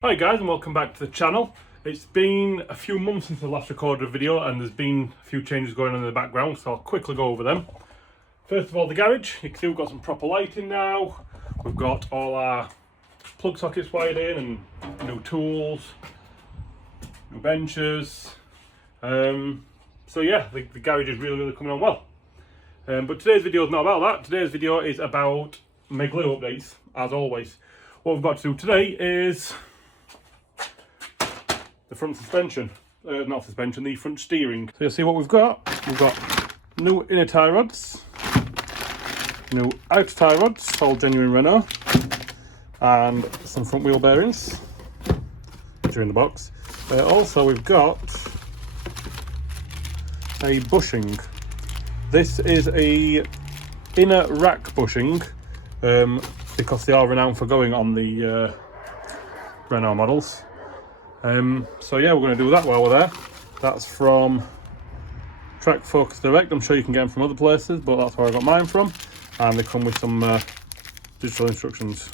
Hi guys, and welcome back to the channel. It's been a few months since I last recorded a video and there's been a few changes going on in the background, so I'll quickly go over them. First of all, the garage. You can see we've got some proper lighting now. We've got all our plug sockets wired in and new tools, new benches. So yeah, the garage is really coming on well. But today's video is not about that. Today's video is about my Clio updates, as always. What we've got to do today is the front suspension, not suspension, the front steering. So you'll see what we've got. We've got new inner tie rods, new outer tie rods, all genuine Renault, and some front wheel bearings, which are in the box. Also we've got a bushing. This is a inner rack bushing, because they are renowned for going on the Renault models. So yeah, we're going to do that while we're there. That's from Track Focus Direct. I'm sure you can get them from other places, but that's where I got mine from. And they come with some digital instructions.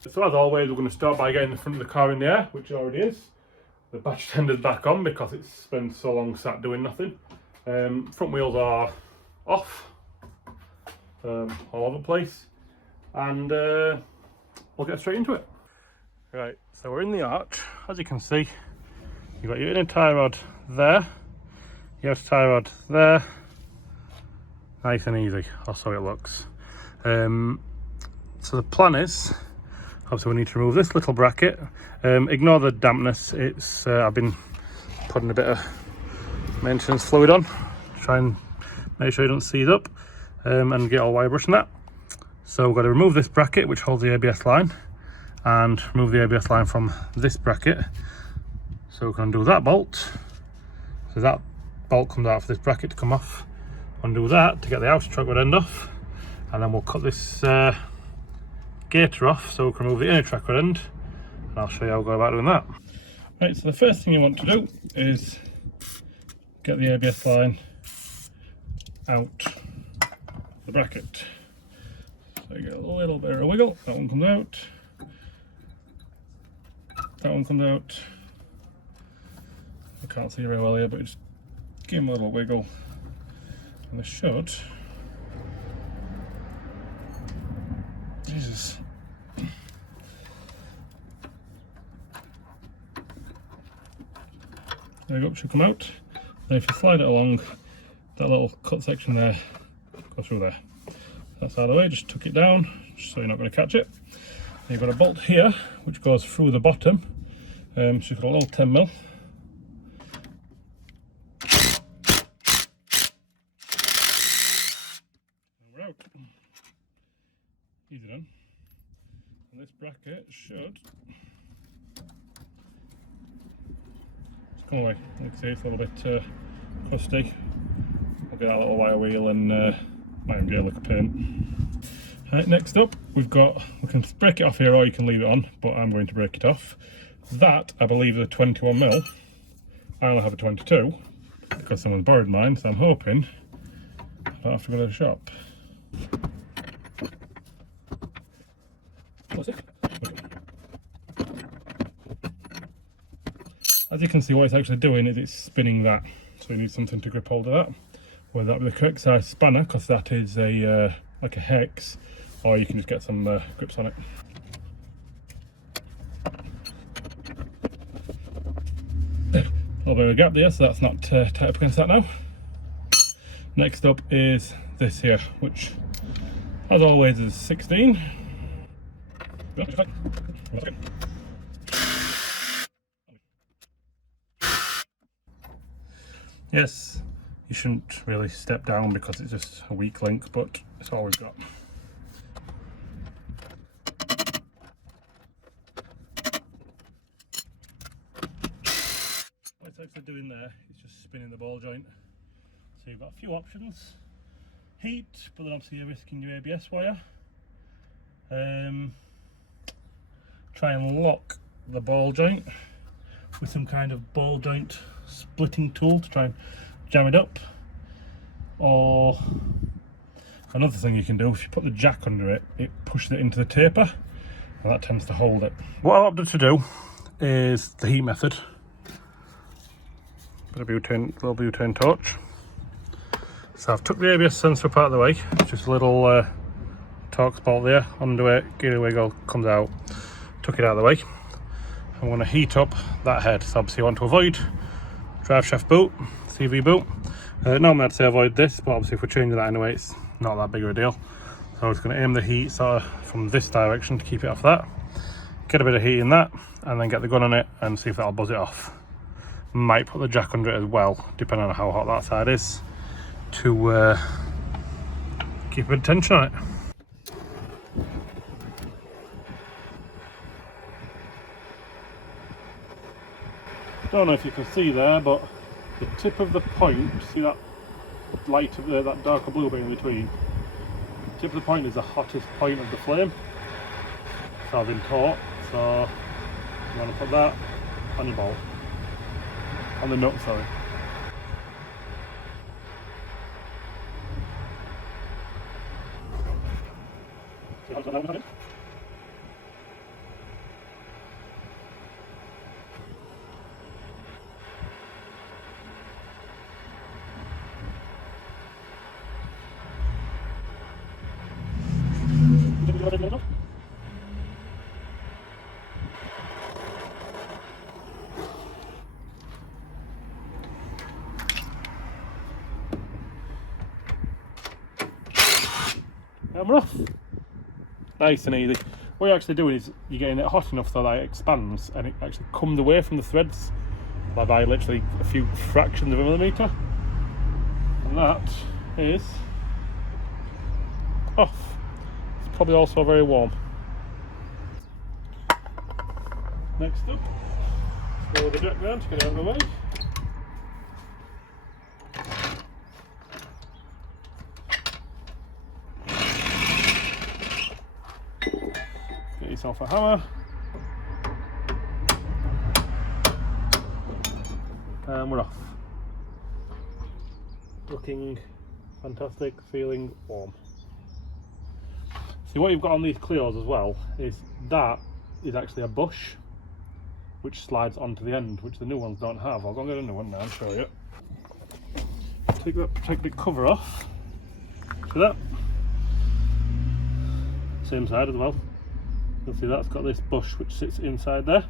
So as always, we're going to start by getting the front of the car in the air, which it already is. The batch tender's back on because it's been so long sat doing nothing. Front wheels are off, all over the place. And we'll get straight into it. Right, so we're in the arch. As you can see, you've got your inner tie rod there, your outer tie rod there. Nice and easy, or so it looks. So the plan is, obviously we need to remove this little bracket. Ignore the dampness. It's I've been putting a bit of maintenance fluid on to try and make sure it doesn't seize up and get all wire brush and that. So we've got to remove this bracket which holds the ABS line, and remove the ABS line from this bracket. So we can undo that bolt. So that bolt comes out for this bracket to come off. Undo that to get the outer track rod end off, and then we'll cut this gaiter off so we can remove the inner track rod end, and I'll show you how we go about doing that. Right, so the first thing you want to do is get the ABS line out the bracket. So you get a little bit of a wiggle, that one comes out. That one comes out. I can't see very well here, but just give them a little wiggle, and they should. Jesus. There you go, should come out. Then if you slide it along, that little cut section there, go through there. That's out of the way, just tuck it down, just so you're not going to catch it. You've got a bolt here which goes through the bottom, so you've got a little 10mm. And we're out. Easy done. And this bracket should just come away. You can see it's a little bit crusty. I'll get that little wire wheel and might get a lick of paint. Right, next up we can break it off here or you can leave it on, but I'm going to break it off. That I believe is a 21mm. I only have a 22 because someone's borrowed mine, so I'm hoping I don't have to go to the shop. What's it? Okay. As you can see, what it's actually doing is it's spinning that, so you need something to grip hold of that. Whether that be the correct size spanner, because that is a like a hex, or you can just get some grips on it. A little bit of a gap there, so that's not tight up against that now. Next up is this here, which as always is 16. Yes, you shouldn't really step down because it's just a weak link, but it's all we've got. What it's actually doing there is just spinning the ball joint. So you've got a few options. Heat, but then obviously you're risking your ABS wire. Try and lock the ball joint with some kind of ball joint splitting tool to try and jam it up. Or another thing you can do, if you put the jack under it, it pushes it into the taper, and that tends to hold it. What I opted to do is the heat method. Little butane torch. So I've took the ABS sensor part of the way, just a little Torx bolt there, undo it, gear wiggle, comes out. Took it out of the way. I'm going to heat up that head. So obviously you want to avoid drive shaft boot, CV boot. Normally I'd say avoid this, but obviously if we're changing that anyway, it's not that big of a deal. So I'm just going to aim the heat sort of from this direction to keep it off that. Get a bit of heat in that, and then get the gun on it and see if that'll buzz it off. Might put the jack under it as well, depending on how hot that side is, to keep a bit of tension on it. Don't know if you can see there, but the tip of the point, see that light of that darker blue bit in between? The tip of the point is the hottest point of the flame. So I've been taught, so you want to put that on your bolt. On the nut, sorry. And we're off. Nice and easy. What you're actually doing is you're getting it hot enough so that it expands and it actually comes away from the threads by literally a few fractions of a millimetre. And that is off. It's probably also very warm. Next up, slow the jack down to get out of the way. Get yourself a hammer. And we're off. Looking fantastic, feeling warm. See, what you've got on these Clios as well is that is actually a bush which slides onto the end, which the new ones don't have. I'll go and get a new one now and show you. Take that protective cover off. See that? Same side as well. You'll see that's got this bush which sits inside there. So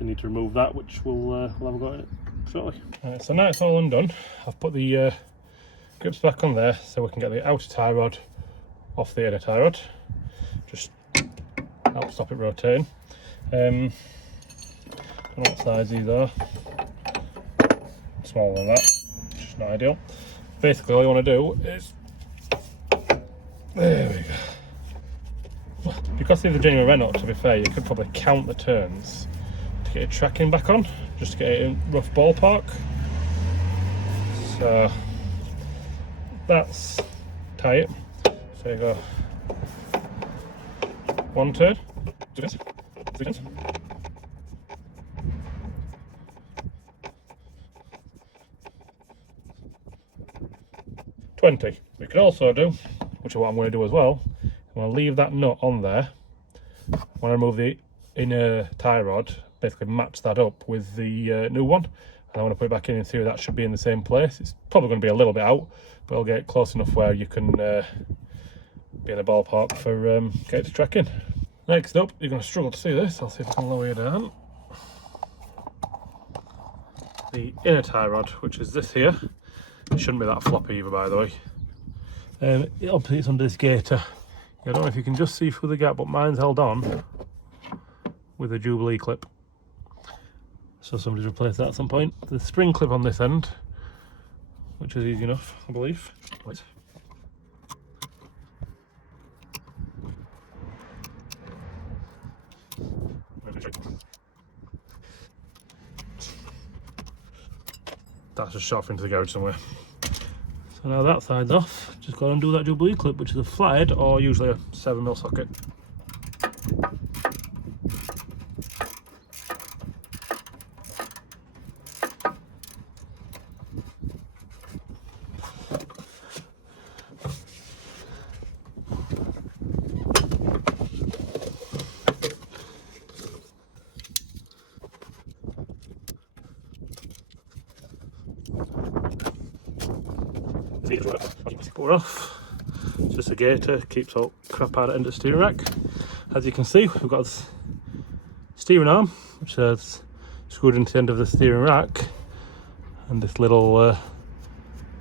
you need to remove that, which we'll have a go at it shortly. Right, so now it's all undone. I've put the grips back on there so we can get the outer tie rod off the inner tie rod. Just help stop it rotating. I don't know what size these are. Smaller than that, which is not ideal. Basically all you want to do is, there we go. Because these are genuine Renault, to be fair, you could probably count the turns to get your tracking back on, just to get it in rough ballpark. So that's tight. So you go 1 turn, 2 turns, 3 turns. 20. We can also do, which is what I'm going to do as well, I'm going to leave that nut on there. When I remove the inner tie rod, basically match that up with the new one. And I want to put it back in theory that should be in the same place. It's probably going to be a little bit out, but it'll get close enough where you can be in the ballpark for getting it to track in. Next up, you're going to struggle to see this. I'll see if I can lower you down. The inner tie rod, which is this here. It shouldn't be that floppy either, by the way. Obviously it's under this gaiter. I don't know if you can just see through the gap, but mine's held on with a Jubilee clip. So somebody's replaced that at some point. The spring clip on this end, which is easy enough, I believe. Right. That's just shot off into the garage somewhere. So now that side's off, just got to undo that Jubilee clip, which is a flathead or usually a 7mm socket. Pull it off. It's just a gaiter, keeps all crap out at the end of the steering rack. As you can see, we've got this steering arm, which is screwed into the end of the steering rack, and this little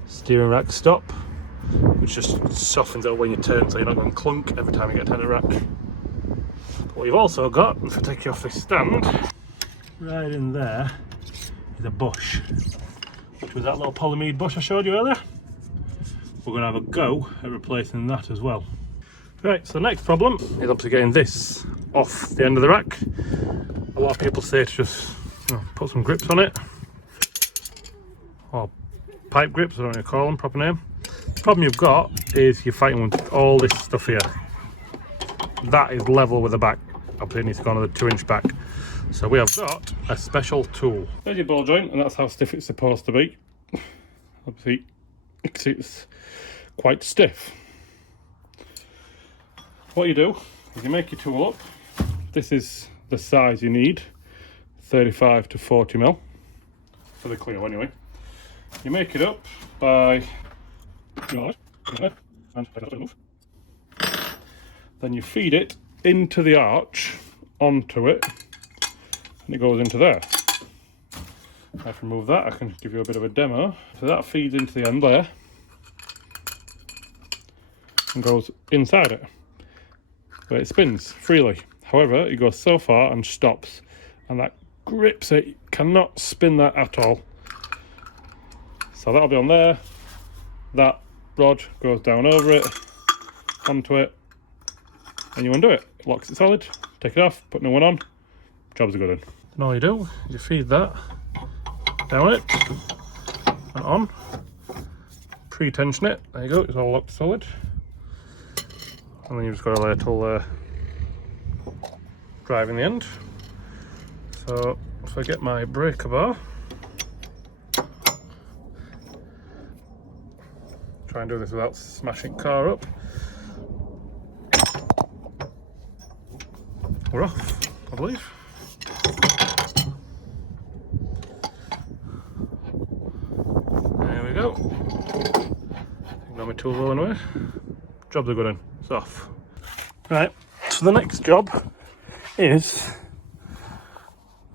steering rack stop, which just softens out when you turn, so you're not going clunk every time you get to the rack. But what you've also got, if I take you off this stand, right in there is a bush, which was that little polyamide bush I showed you earlier. We're going to have a go at replacing that as well. Right, so the next problem is obviously getting this off the end of the rack. A lot of people say to just put some grips on it, or pipe grips, I don't know what you call them, proper name. The problem you've got is you're fighting with all this stuff here. That is level with the back. Obviously it needs to go on the 2-inch back. So we have got a special tool. There's your ball joint, and that's how stiff it's supposed to be. Obviously it's quite stiff. What you do is you make your tool up. This is the size you need, 35 to 40 mil for the Clio anyway. You make it up by then you feed it into the arch, onto it, and it goes into there. I can remove that, I can give you a bit of a demo. So that feeds into the end there and goes inside it, where it spins freely. However, it goes so far and stops, and that grips it. You cannot spin that at all. So that'll be on there. That rod goes down over it, onto it, and you undo it. It locks it solid, take it off, put new one on, job's a good one. And all you do is you feed that down it and on, pre-tension it, there you go, it's all locked solid. And then you've just got a little drive in the end. So if I get my breaker bar, try and do this without smashing car up. We're off, I believe. There we go. Ignore my tool rolling away. Job's a good one. It's off. Right, so the next job is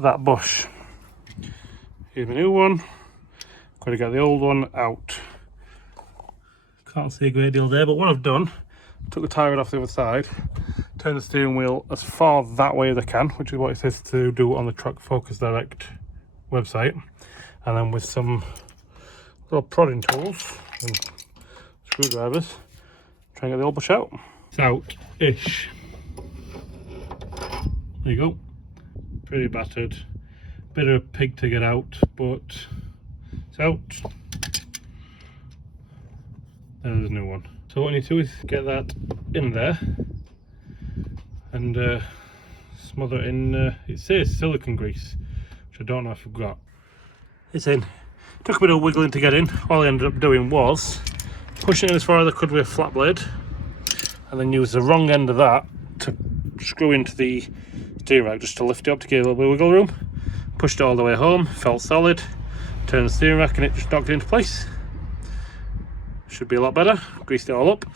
that bush. Here's my new one. Got to get the old one out. Can't see a great deal there, but what I've done, took the tie rod off the other side, turned the steering wheel as far that way as I can, which is what it says to do on the Truck Focus Direct website, and then with some little prodding tools and screwdrivers, try and get the old bush out. It's out-ish. There you go. Pretty battered. Bit of a pig to get out, but it's out. There's a new one. So what I need to do is get that in there and smother it in, it says silicone grease, which I don't know if I've got. It's in. Took a bit of wiggling to get in. All I ended up doing was pushing it as far as I could with a flat blade, and then use the wrong end of that to screw into the steering rack just to lift it up to get a little bit of wiggle room. Pushed it all the way home, felt solid, turned the steering rack and it just knocked it into place. Should be a lot better. Greased it all up.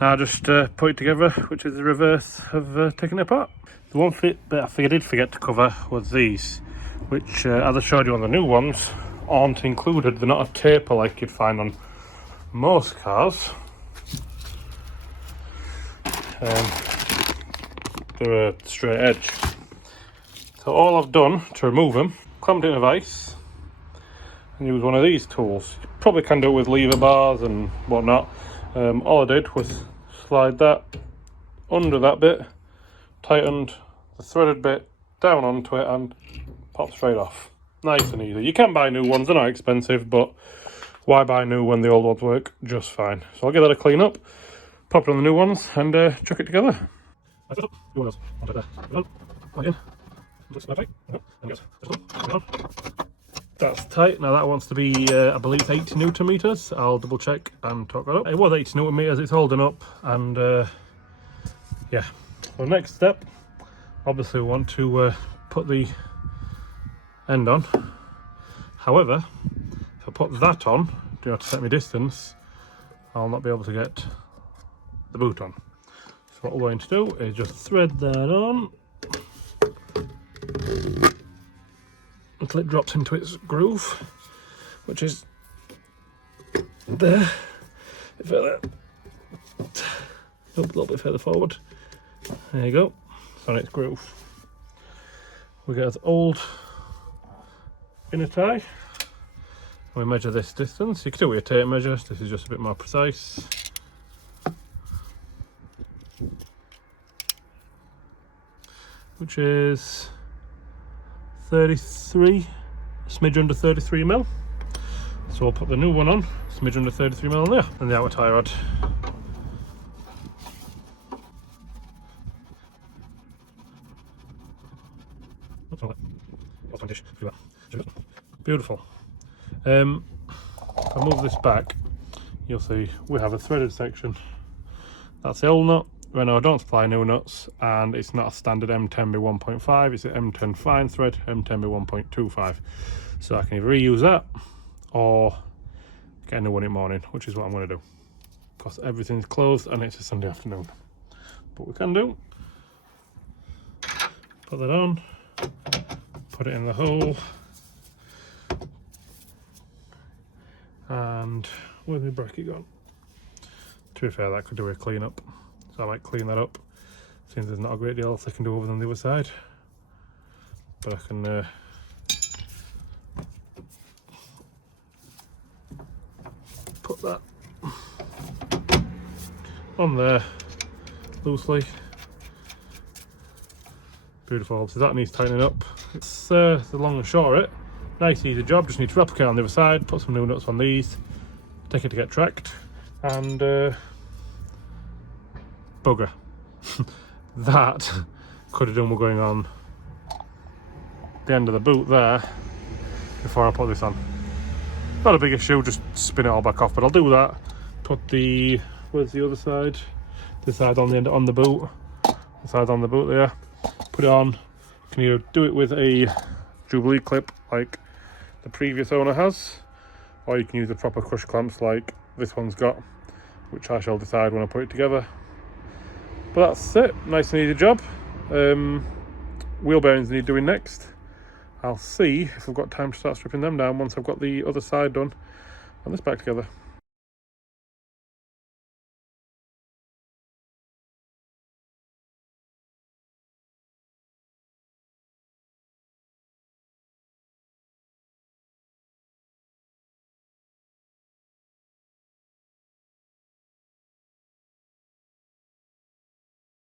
Now just put it together, which is the reverse of taking it apart. The one bit I did forget to cover was these, which as I showed you on the new ones, aren't included. They're not a taper like you'd find on most cars. They're a straight edge. So all I've done to remove them, clamped it in a vise and use one of these tools. You probably can do it with lever bars and whatnot. All I did was slide that under that bit, tightened the threaded bit down onto it and pop straight off. Nice and easy. You can buy new ones, they're not expensive, but why buy new when the old ones work just fine? So I'll give that a clean up, pop it on the new ones and chuck it together. That's tight. Now that wants to be, I believe it's 80 Newton meters. I'll double check and talk that up. It was 80 Newton meters, it's holding up, and yeah. So next step, obviously we want to put the end on. However, if I put that on do have to set my distance, I'll not be able to get the boot on. So what we're going to do is just thread that on until it drops into its groove, which is there. Further up, a little bit further forward. There you go. It's on its groove. We get an old inner tie. We measure this distance. You can do it with a tape measure. This is just a bit more precise. Which is 33, a smidge under 33 mil. So we'll put the new one on, a smidge under 33 mil on there, and the outer tie rod. Beautiful. If I move this back, you'll see we have a threaded section. That's the old nut. Right now I don't supply new nuts, and it's not a standard M10B1.5, it's an M10 fine thread, M10B1.25. So I can either reuse that or get a new one in the morning, which is what I'm going to do. Because everything's closed and it's a Sunday afternoon. But we can do. Put that on, put it in the hole, and where's my bracket gone? To be fair, that could do a clean up. So I might clean that up. Seems there's not a great deal else I can do over than the other side. But I can put that on there loosely. Beautiful. So that needs tightening up. It's the long and short of it. Nice easy job. Just need to replicate on the other side, put some new nuts on these, take it to get tracked, and bugger. That could have done with going on the end of the boot there before I put this on. Not a big issue, just spin it all back off, but I'll do that. Put the, where's the other side? This side on the end, on the boot. The side on the boot there. Put it on. You can either do it with a Jubilee clip like the previous owner has, or you can use the proper crush clamps like this one's got, which I shall decide when I put it together. But that's it, nice and easy job. Wheel bearings need doing next. I'll see if I've got time to start stripping them down once I've got the other side done and this back together.